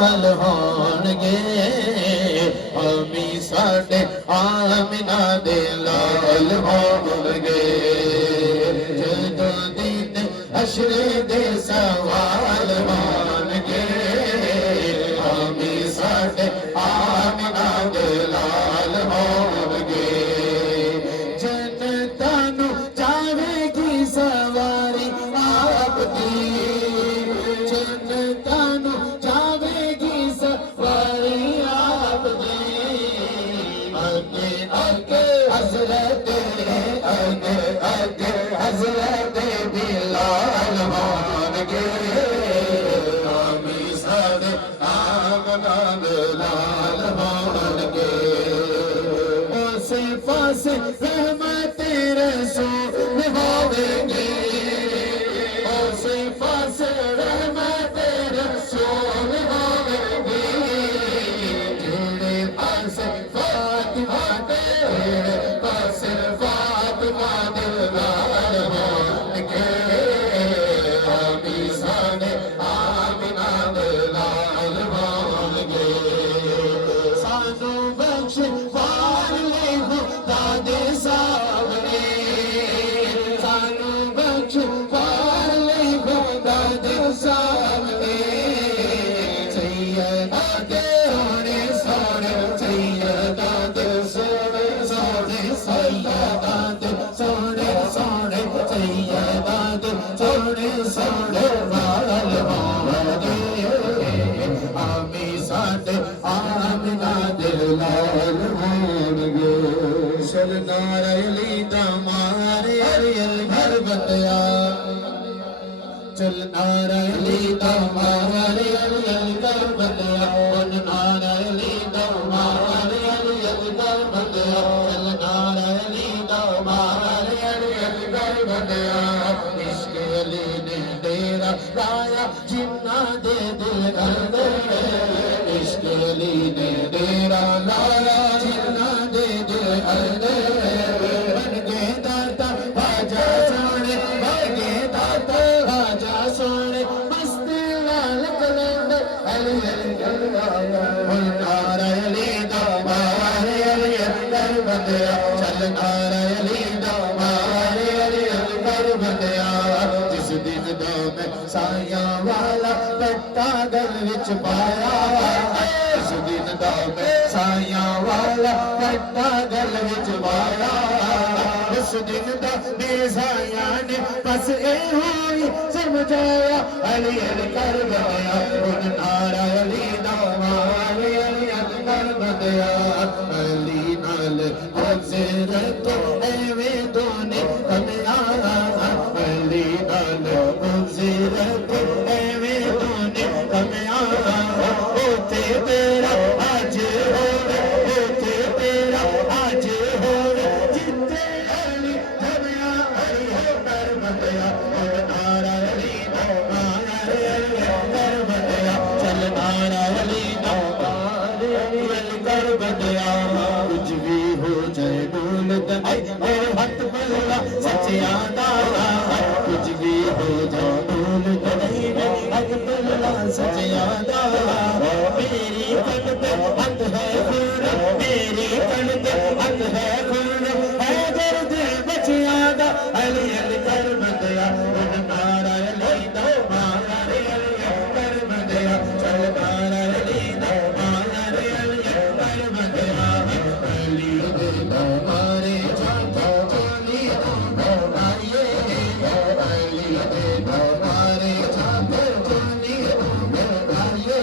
लाल होणगे अमी साडे आमिना दे लाल होणगे जदों दिन हशरे दे सवाल होणगे अमी साडे आमिना दे लाल होणगे जनता नू जावेगी सवारी आपदी जनता नू जावेगी सवारी आपदी आगे आगे हजरत आगे आगे हजरत बिलाल होणगे आमी साडे आमना दे लाल होणगे ओसे पासे रहमत रसूल होवेगी ओसे पासे रहमत रसूल होवेगी जेड़े पासे फातिमा तेरे पासे फातिमा दिलदार होणगे आमी साडे आमिना दे लाल होणगे सानू बख्श पार ले खुदा दे सावरे सानू बख्श पार ले खुदा दे सावरे सैयदा दे सोने सोने सैयदा दे सोने सोने सैयदा दे सोने सोने सैयदा दे सोने सोने लाल होणगे आमी साडे आमिना दे लाल होणगे चल नारे ली दमारे अरियल घर बंदया चल नारे ली दमारे अरियल घर बंदया उन नारे ली दमारे अरियल घर बंदया चल नारे ली दमारे अरियल घर बंदया इश्क अली ने डेरा लाया जिन्ना दे दिल घर दे इश्क अली ने डेरा लाया जिन्ना दे दिल घर दे बन गए दाता बाजा सोने बन गए दाता बाजा सोने मस्ती लाल कलंद अली अली करवाया नारा अली दमारे अली कर बंदया चल नारा अली दमारे अली कर बंदया जिस दिन दा मैं साया वाला पट्टा गल विच पाया जिस दिन दा मैं साया वाला पट्टा गल विच पाया उस दिन दा बेसाया ने बस ए होई समझाया अली अली कर बंदया उन नारा अली दमारे अली कर बंदया अली नाल गुजरत एवे दोने कमया अली नाल गुजरत एवे दोने कमया ओते तेरा आज होवे ओते तेरा आज होवे जिते अली जमया अली कर बंदया उन नारा अली दमारे अली कर बंदया चल नारा अली दमारे अली कर बंदया कुछ भी हो जाए बोल दे हथ पल्ला सचिया दादा कुछ भी हो जाए बोल दे हथ पल्ला सचिया दादा मेरी कन पे हथ है खून मेरी कन पे हथ है खून है दर्द बचिया दा अली अली कर बंदया उन नारा अली दमारे अली कर बंदया चल नारा अली दमारे अली कर बंदया अली दमारे जाता चली दमारे अली दमारे जाता चली दमारे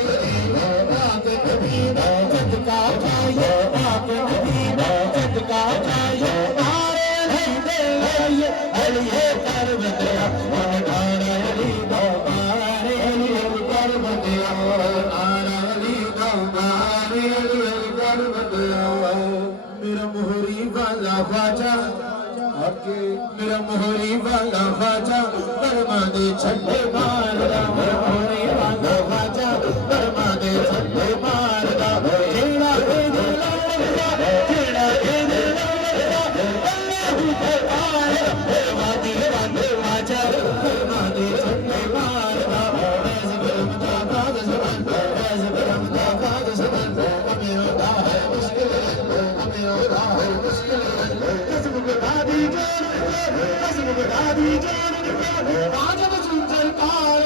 आप कभी झटका खाए आप कभी झटका खाए नारे लंदे लाए अली कर बंदया उन नारा अली दमारे अली कर बंदया नारा अली दमारे अली कर बंदया मेरा मोहरी वाला ख्वाजा मेरा मोहरी वाला ख्वाजा बर्मा दे छड्डे मारदा मेरा मोहरी वाला ख्वाजा बर्मा दे छड्डे मारदा जेड़ा ए दिल लौंदा जेड़ा ए दिल लौंदा अल्लाह राजन सुंदर कार